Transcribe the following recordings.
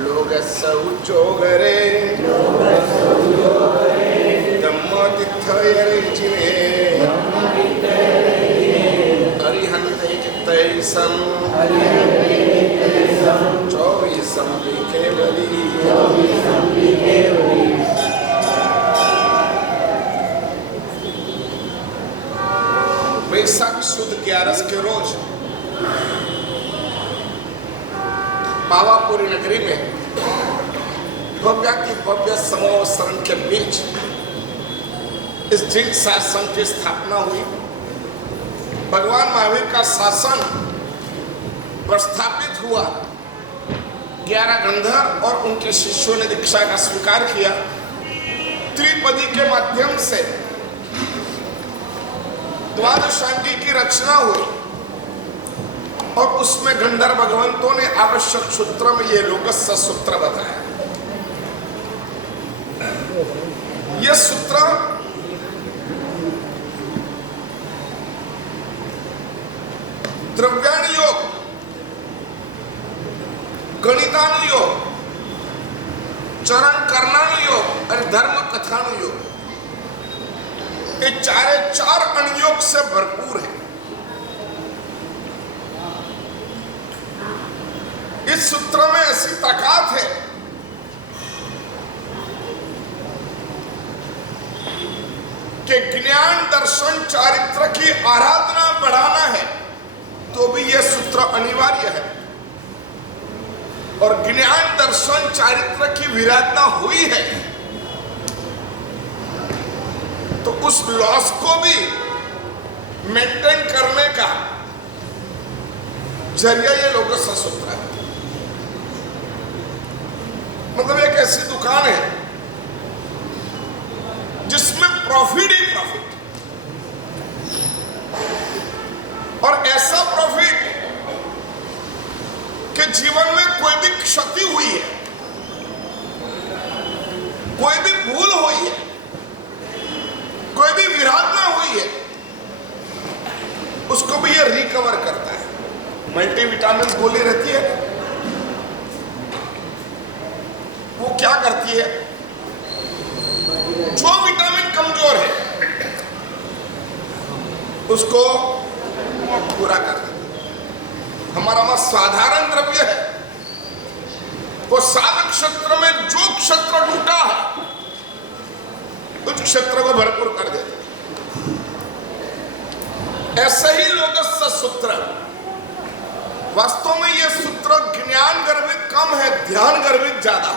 लोग सौचोगरे धम्मतिथयरेजिने अरिहन्ते चित्तैसं चौबीसं केवली। वैशाख सुद 11 के रोज पावापुरी नगरी में भव्याति भव्य समोत्सरण के बीच इस जिन शासन की स्थापना हुई। भगवान महावीर का शासन प्रस्थापित हुआ। 11 गंधर्व और उनके शिष्यों ने दीक्षा का स्वीकार किया। त्रिपदी के माध्यम से द्वादशांगी की रचना हुई और उसमें गंधर्व भगवंतों ने आवश्यक सूत्र में ये लोकस्य सूत्र बताया। यह सूत्र द्रव्यानुयोग, गणितानुयोग, चरण करणानुयोग और धर्म कथानुयोग, ये चार अनुयोग से भरपूर है। इस सूत्र में ऐसी ताकत है कि ज्ञान दर्शन चारित्र की आराधना बढ़ाना है तो भी यह सूत्र अनिवार्य है, और ज्ञान दर्शन चारित्र की विराधना हुई है तो उस लॉस को भी मेंटेन करने का जरिया ये लोकस्य सूत्र है। मतलब एक ऐसी दुकान है जिसमें प्रॉफिट ही प्रॉफिट, और ऐसा प्रॉफिट कि जीवन में कोई भी क्षति हुई है, कोई भी भूल हुई है, कोई भी विराधना हुई है, उसको भी ये रिकवर करता है। मल्टीविटामिन गोली रहती है, वो क्या करती है, जो विटामिन कमजोर है उसको पूरा कर देती है। हमारा मत साधारण द्रव्य है, वो 7 क्षेत्र में जो क्षेत्र टूटा है उस क्षेत्र को भरपूर कर देते। ऐसे ही लोकस्य सूत्र, वास्तव में यह सूत्र ज्ञान गर्भित कम है, ध्यान गर्भित ज्यादा।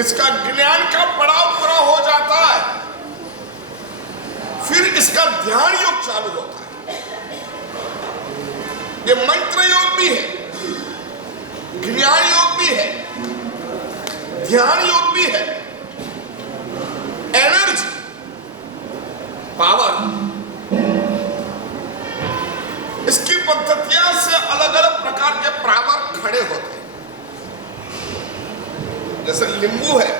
इसका ज्ञान का पड़ाव पूरा हो जाता है, फिर इसका ध्यान योग चालू होता है। ये मंत्र योग भी है, ज्ञान योग भी है, ध्यान योग भी है, एनर्जी, पावर, इसकी पद्धतियां से अलग अलग प्रकार के पावर खड़े होते हैं। जैसे नींबू है,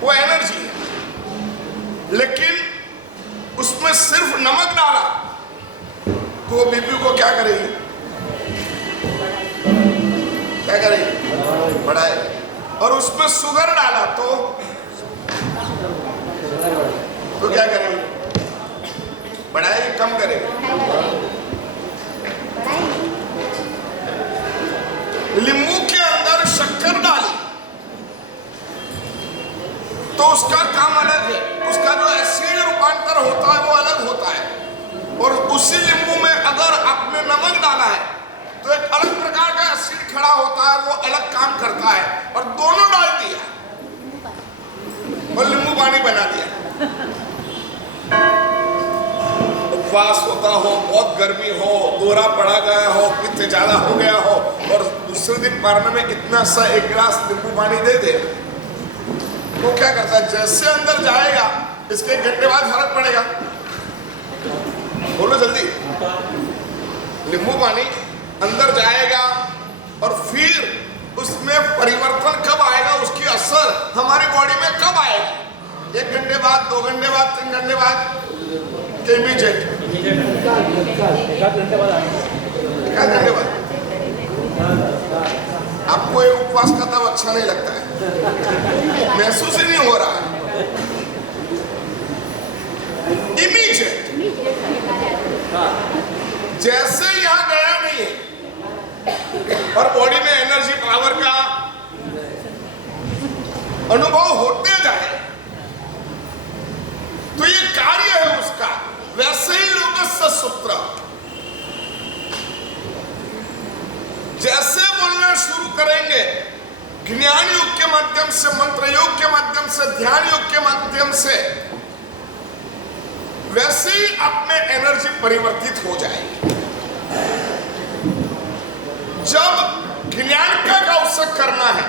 वो एनर्जी है, लेकिन उसमें सिर्फ नमक डाला तो वो बीपी को क्या करेगी, क्या करेगी, बढ़ाएगी। और उसमें शुगर डाला तो क्या करेगी, बढ़ाएगी, कम करेगी। नींबू के अंदर शक्कर डाली तो उसका काम अलग है, उसका जो एसिड रूपांतर होता है वो अलग होता है। और उसी नींबू में अगर आपने नमक डाला है तो एक अलग प्रकार का एसिड खड़ा होता है, वो अलग काम करता है। और दोनों डाल दिया और नींबू पानी बना दिया। उपवास होता हो, बहुत गर्मी हो, दोहरा पड़ा गया हो, पित्त ज्यादा हो गया हो, और दूसरे दिन पारने में इतना सा 1 गिलास नींबू पानी दे दे, वो क्या करता है, जैसे अंदर जाएगा इसके 1 घंटे बाद फर्क पड़ेगा। बोलो जल्दी। नींबू पानी अंदर जाएगा और फिर उसमें परिवर्तन कब आएगा, उसकी असर हमारी बॉडी में कब आएगी, 1 घंटे बाद, 2 घंटे बाद, 3 घंटे बाद, इमीडिएट। क्या धन्यवाद। आपको ये उपवास का तब अच्छा नहीं लगता है, महसूस ही नहीं हो रहा है। इमीडिएट जैसे यहां गया नहीं है और बॉडी में एनर्जी पावर का अनुभव होते जाए तो ये कार्य है उसका। वैसे ही लोगस्य सूत्र जैसे बोलना शुरू करेंगे, ज्ञान योग के माध्यम से, मंत्र योग के माध्यम से, ध्यान योग के माध्यम से, वैसे ही आप में एनर्जी परिवर्तित हो जाएगी। जब ज्ञान का आवश्यक करना है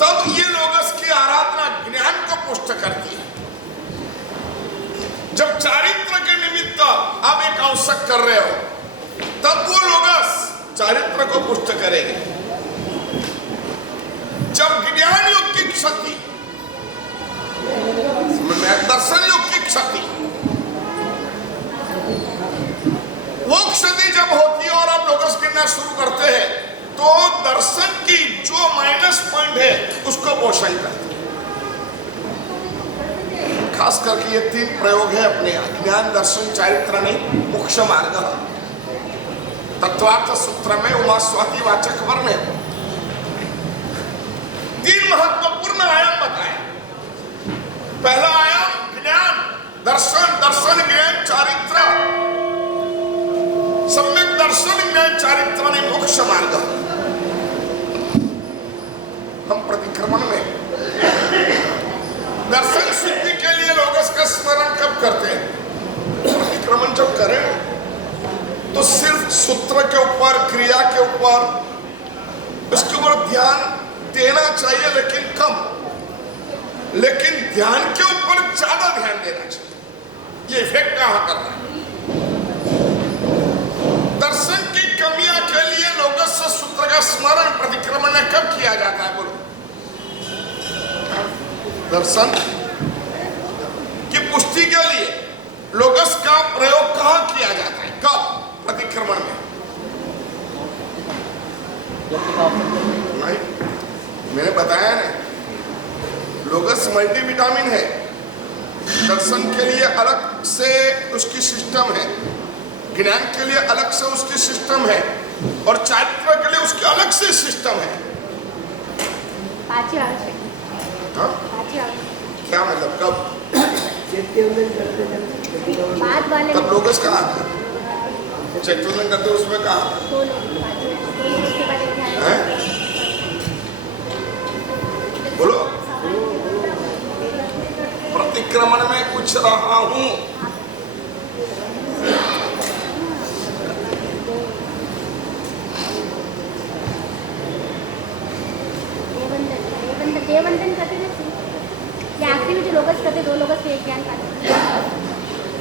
तब ये लोगस की आराधना ज्ञान को पुष्ट करती है। जब चारित्र के निमित्त आप एक आवश्यक कर रहे हो तब वो लोगस चारित्र को पुष्ट करेंगे। जब ज्ञान योग की क्षति, दर्शन योग की क्षति, वो क्षति जब होती है और आप लोगस गिनना शुरू करते हैं तो दर्शन की जो माइनस पॉइंट है उसको पोषण करते हैं। खास करके ये 3 प्रयोग है अपने ज्ञान, दर्शन, चारित्र नहीं, मोक्ष मार्ग। तत्वार्थ सूत्र में उमा स्वाति वाचक वर्ण है। 3 महत्वपूर्ण आयाम बताए। पहला आयाम ज्ञान, दर्शन, दर्शन ज्ञान चारित्र, सम्यक दर्शन ज्ञान चारित्र ने मोक्ष मार्ग। हम प्रतिक्रमण में दर्शन सिद्धि के लिए लोगस का स्मरण कब करते हैं? प्रतिक्रमण जब करें तो सिर्फ सूत्र के ऊपर, क्रिया के ऊपर, उसके ऊपर ध्यान देना चाहिए, लेकिन कम। लेकिन ध्यान के ऊपर ज्यादा ध्यान देना चाहिए। ये इफेक्ट कहां कर रहा है? दर्शन की कमियां के लिए लोगस से सूत्र का स्मरण प्रतिक्रमण में कब किया जाता है? बोलो। दर्शन की पुष्टि के लिए लोगस का प्रयोग कहां किया जाता है? कब? प्रतिक्रमण में। नहीं, मैंने बताया ना, लोगस मल्टीविटामिन है। दर्शन के लिए अलग से उसकी सिस्टम है, ज्ञान के लिए अलग से उसकी सिस्टम है, और चारित्र के लिए उसकी अलग से सिस्टम है। हाँ? क्या मतलब? कब? तब लोगस कहाँ आते? चैतुर्य करते उसमें कहाँ? बोलो। प्रतिक्रमण में कुछ रहा हूं। देववंदन करते थे, आखिरी में जो लोगस करते, 2 लोगस के ज्ञान पाते।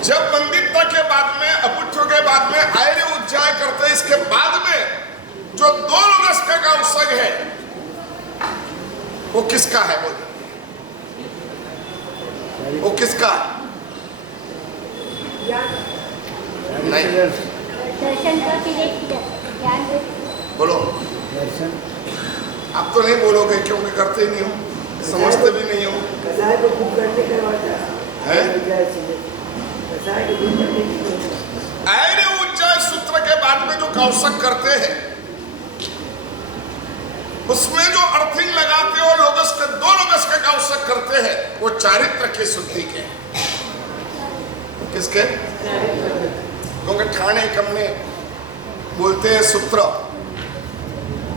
जब वंदितता के बाद में, अपुत्र के बाद में आयर्य उज्जाय करते, इसके बाद में जो 2 लोगस का आवश्यक है वो किसका है? बोल, वो किसका? नहीं, दर्शन का ज्ञान। बोलो। दर्शन आप तो नहीं बोलोगे क्योंकि करते ही नहीं हो, समझते भी नहीं हो। आयर्य उज्जाय सूत्र के बाद में जो कौशक करते हैं उसमें जो अर्थिंग लगाते हो लोगस के 2 लोगस का कौशक करते हैं, वो चारित्र की शुद्धि के। किसके? क्योंकि ठाणे कमने बोलते हैं सूत्र,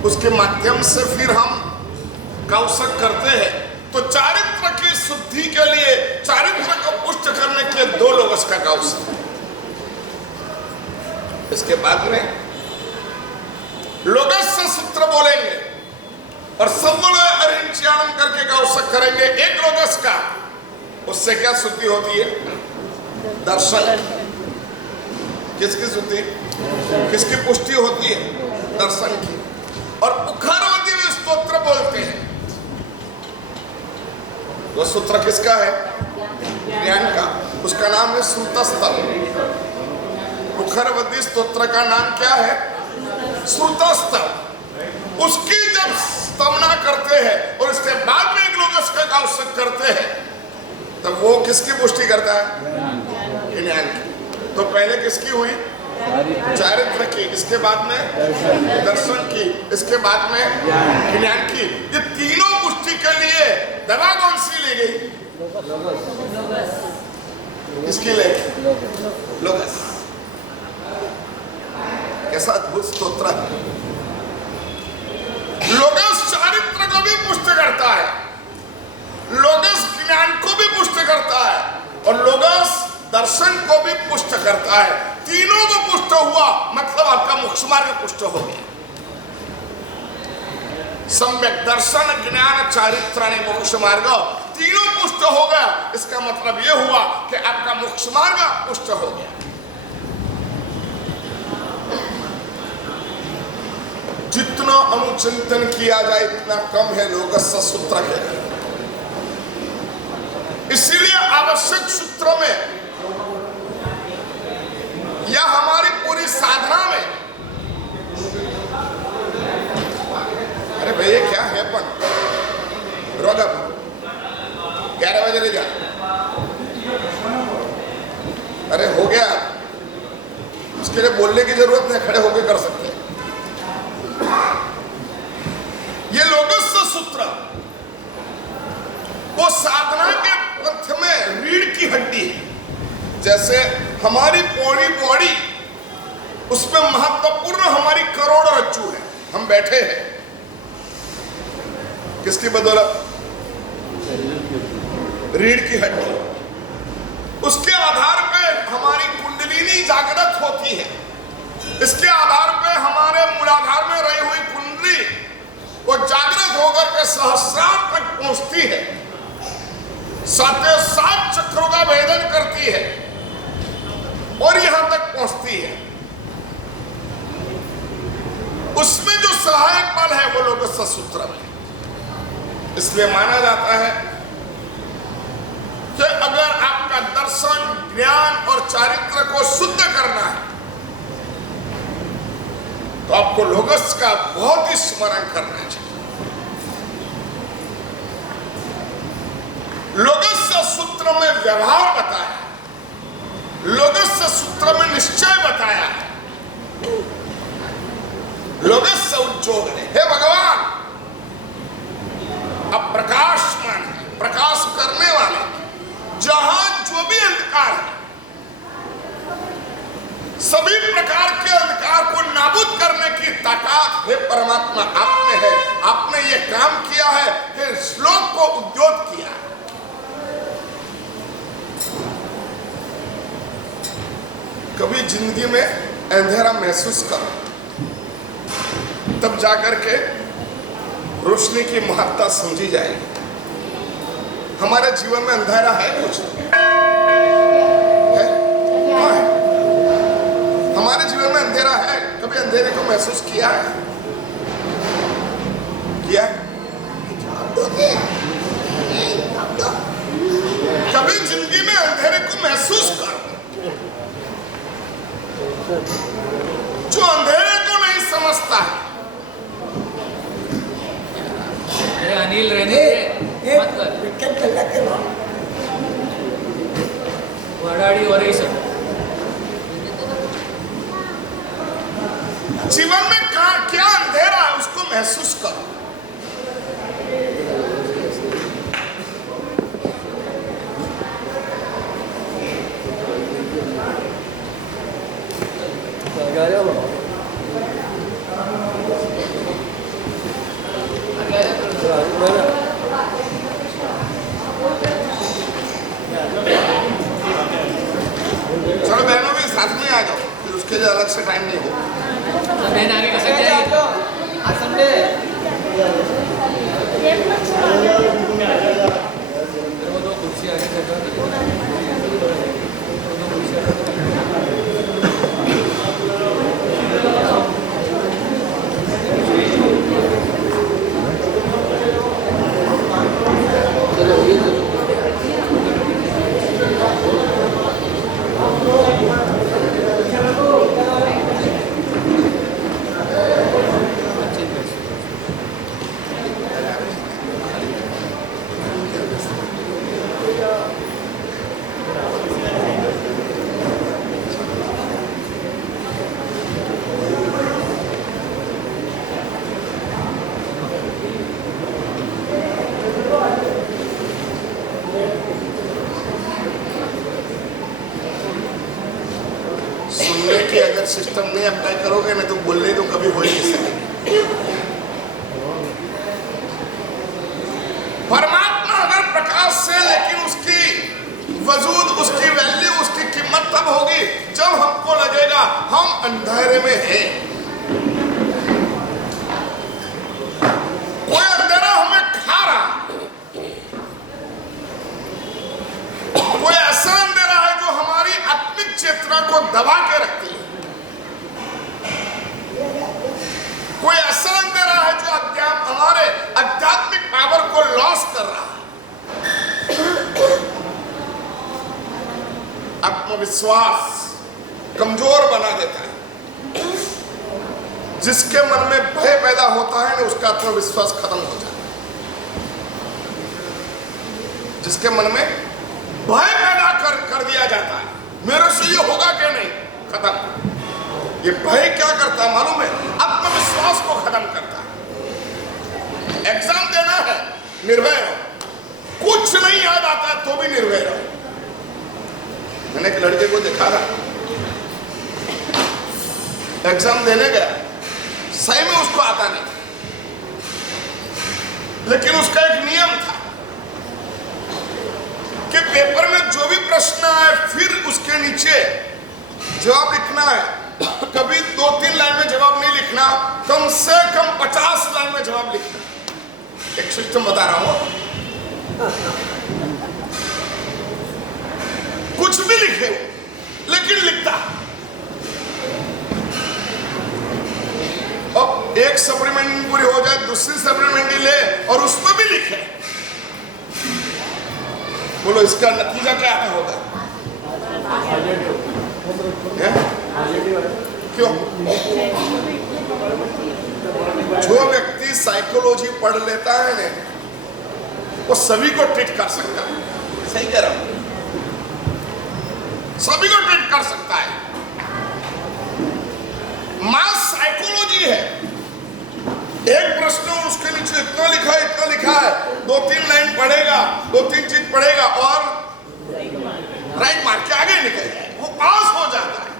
उसके माध्यम से फिर हम कौशक करते हैं। तो चारित्र की शुद्धि के लिए, चारित्र को पुष्ट करने के 2 लोगस का कौशक। इसके बाद में लोगस से सूत्र बोलेंगे और सबलों अरिंच्याणम करके कौशक करेंगे 1 लोगस का। उससे क्या शुद्धि होती है? दर्शन। किसकी शुद्धि? किसकी पुष्टि होती है? दर्शन की। और उखारवती में स्तोत्र बोलते हैं, वो सूत्र किसका है? ज्ञान का। उसका नाम है श्रुतस्थल। शिखरवती स्तोत्र का नाम क्या है? श्रुतस्तव। उसकी जब स्तवना करते हैं और उसके बाद में एक लोग उसका आवश्यक करते हैं, तब वो किसकी पुष्टि करता है? ज्ञान की। तो पहले किसकी हुई? चारित्र की, इसके बाद में दर्शन की, इसके बाद में ज्ञान की। ये तीनों पुष्टि के लिए दवा कौन सी ली गई? इसकी ले लोगस। कैसा अद्भुत स्तोत्र है। लोगस चारित्र को भी पुष्ट करता है, लोगस ज्ञान को भी पुष्ट करता है, और लोगस दर्शन को भी पुष्ट करता है। तीनों को पुष्ट हुआ मतलब आपका मोक्ष मार्ग पुष्ट हो गया। सम्यक दर्शन, ज्ञान, चारित्र ने मोक्ष मार्ग तीनों पुष्ट हो गया। इसका मतलब यह हुआ कि आपका मोक्ष मार्ग पुष्ट हो गया। जितना अनुचिंतन किया जाए इतना कम है लोगस सूत्र के। इसीलिए आवश्यक सूत्रों में या हमारी पूरी साधना में, अरे भैया क्या है पण रोगा 11 बजे ले जा, अरे हो गया, उसके लिए बोलने की जरूरत नहीं, खड़े होके कर सकते। ये लोगस सूत्र वो साधना के पथ में रीढ़ की हड्डी है। जैसे हमारी पूरी बॉडी, उसमें महत्वपूर्ण हमारी करोड़ रज्जू है। हम बैठे हैं किसकी बदौलत? रीढ़ की हड्डी। उसके आधार पे हमारी कुंडलिनी जागृत होती है। इसके आधार पे हमारे मूलाधार में रही हुई कुंडली वो जागृत होकर के सहस्रार तक पहुंचती है, सातों सात चक्रों का भेदन करती है और यहां तक पहुंचती है। उसमें जो सहायक बल है वो लोगस सूत्र में। इसलिए माना जाता है कि अगर आपका दर्शन, ज्ञान और चारित्र को शुद्ध करना है तो आपको लोगस का बहुत ही स्मरण करना चाहिए। लोगस सूत्र में व्यवहार बताया, लोगस सूत्र में निश्चय बताया है। लोगस उद्योग है, हे भगवान अब प्रकाशमान है, प्रकाश करने वाले, जहां जो भी अंधकार है सभी प्रकार के अंधकार को नाबूद करने की ताकत हे परमात्मा आप में है। आपने ये काम किया है कि श्लोक को उद्योग किया। कभी जिंदगी में अंधेरा महसूस करो, तब जाकर के रोशनी की महत्ता समझी जाएगी। हमारे जीवन में अंधेरा है, कुछ है? हमारे जीवन में अंधेरा है। कभी अंधेरे को महसूस किया है? किया? कभी जिंदगी में अंधेरे को महसूस करो। जो अंधेरे को नहीं समझता है, अनिल रहने मत कर वडाड़ी और सब जीवन में क्या अंधेरा है उसको महसूस करो। चलो बहनों भी साथ में आ जाओ, फिर उसके लिए अलग से टाइम नहीं हो। बहन आगे कर सकते हैं आज संडे वो दो कुर्सी आगे चलो सुनने के अगर सिस्टम नहीं अप्लाई करोगे ना तो बोलने तो कभी हो ही नहीं सकेगी। परमात्मा अगर प्रकाश से, लेकिन उसकी वजूद, उसकी वैल्यू, उसकी कीमत तब होगी जब हमको लगेगा हम अंधेरे में हैं। कोई अंधेरा हमें खा रहा, कोई ऐसा अंधेरा है जो हमारी आत्मिक चेतना को दबा के रखती है, कोई ऐसा अंधेरा है जो हमारे आध्यात्मिक पावर को लॉस कर रहा है। आत्मविश्वास कमजोर बना देता है। जिसके मन में भय पैदा होता है ना, उसका आत्मविश्वास खत्म हो जाता है। जिसके मन में भय पैदा कर दिया जाता है, मेरे से ये होगा क्या नहीं, खत्म। ये भय क्या करता है मालूम है? आत्मविश्वास को खत्म करता है। एग्जाम देना है, निर्भय रहो, कुछ नहीं याद आता है तो भी निर्भय रहो। मैंने एक लड़के को देखा था, एग्जाम देने गया, सही में उसको आता नहीं, लेकिन उसका एक नियम था कि पेपर में जो भी प्रश्न आए फिर उसके नीचे जवाब लिखना है। कभी 2-3 लाइन में जवाब नहीं लिखना, कम से कम 50 लाइन में जवाब लिखना। एक सिस्टम बता रहा हूं, कुछ भी लिखे हो लेकिन लिखता। अब एक सप्लीमेंट पूरी हो जाए, दूसरी सप्लीमेंट ले और उसमें भी लिखे। बोलो इसका नतीजा क्या होगा? क्यों? जो व्यक्ति साइकोलॉजी पढ़ लेता है ना, वो सभी को ट्रीट कर सकता है। सही कह रहा हूं, सभी को ट्रीट कर सकता है। मास साइकोलॉजी है। एक प्रश्न उसके नीचे इतना लिखा है, इतना लिखा है, 2-3 लाइन पढ़ेगा, 2-3 चीज पढ़ेगा और राइट मार के आगे निकल जाए, वो पास हो जाता है।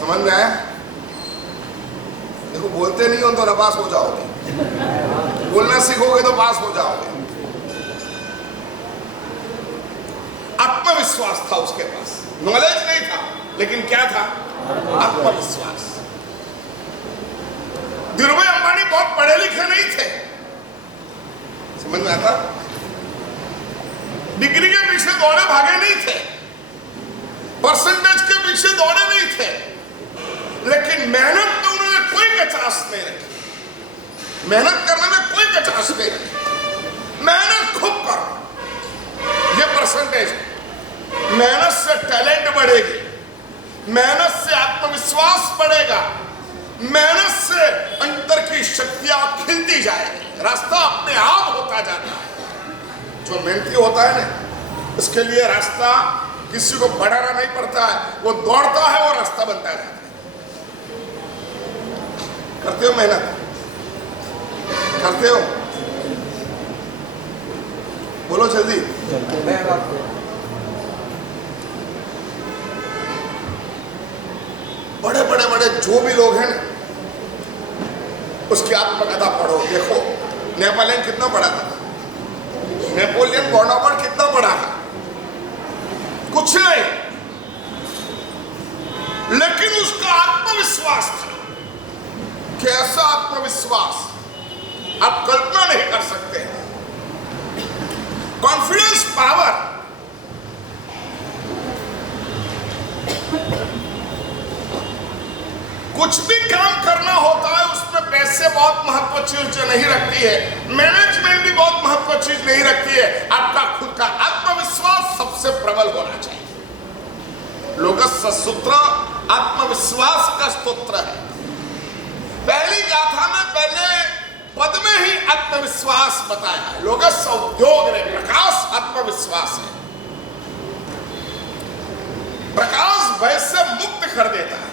समझ में आया? देखो, बोलते नहीं हो तो नापास हो जाओगे, बोलना सीखोगे तो पास हो जाओगे। आत्मविश्वास था उसके पास, नॉलेज नहीं था, लेकिन क्या था? आत्मविश्वास। धीरूभाई अंबानी बहुत पढ़े लिखे नहीं थे, समझ में आता? डिग्री के पीछे दौड़े भागे नहीं थे, परसेंटेज के पीछे दौड़े नहीं थे, लेकिन मेहनत में उन्होंने कोई कचास नहीं रखी। मेहनत करने में कोई कचास नहीं रखी। मेहनत खूब करो, ये परसेंटेज। मेहनत से टैलेंट बढ़ेगी, मेहनत से आत्मविश्वास बढ़ेगा, मेहनत से अंतर की शक्तियां खिलती जाएगी, रास्ता अपने आप होता जाता है। जो मेहनती होता है ना, उसके लिए रास्ता किसी को बढ़ाना नहीं पड़ता है, वो दौड़ता है और रास्ता बनता जाता है। करते हो मेहनत? करते हो? बोलो जल्दी। बड़े बड़े बड़े जो भी लोग हैं ना, उसकी आत्मकथा पढ़ो, देखो नेपोलियन कितना पढ़ा था, नेपोलियन बोनापार्ट कितना पढ़ा था, कुछ नहीं, लेकिन उसका आत्मविश्वास था। कैसा आत्मविश्वास, आप कल्पना नहीं कर सकते। Confidence power. कुछ भी काम करना होता है उसमें पैसे बहुत महत्व चीज नहीं रखती है, मैनेजमेंट भी बहुत महत्व चीज नहीं रखती है, आपका खुद का आत्मविश्वास सबसे प्रबल होना चाहिए। लोगस्य सूत्र आत्मविश्वास का स्तोत्र है। पहली गाथा में पहले पद में ही आत्मविश्वास बताया है। लोगस्य उद्योग रे प्रकाश आत्मविश्वास है। प्रकाश भय से मुक्त कर देता है।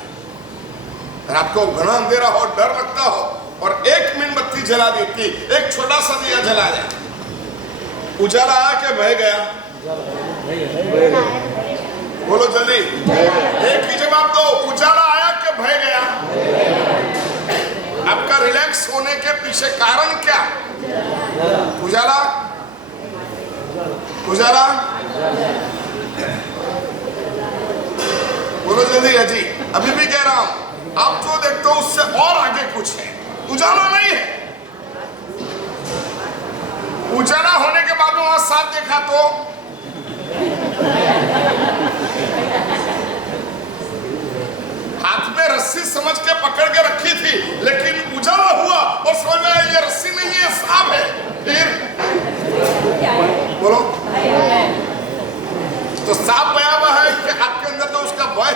आपको घना अंधेरा हो, डर लगता हो और एक मोमबत्ती जला देती, एक छोटा सा दिया जला दे, उजाला आके बह गया। बोलो जल्दी, एक ही जवाब दो। उजाला आया कि भय गया? आपका रिलैक्स होने के पीछे कारण क्या? उजाला, उजाला, बोलो जल्दी अजी। अभी भी कह रहा हूं, आप जो देखते हो उससे और आगे कुछ है, उजाला नहीं है। उजाला होने के बाद में वहां साथ देखा तो हाथ में रस्सी समझ के पकड़ के रखी थी, लेकिन उजाला हुआ और समझ में आया ये रस्सी नहीं है, सांप है। फिर बोलो, तो सांप भयावह है कि आपके अंदर तो उसका भय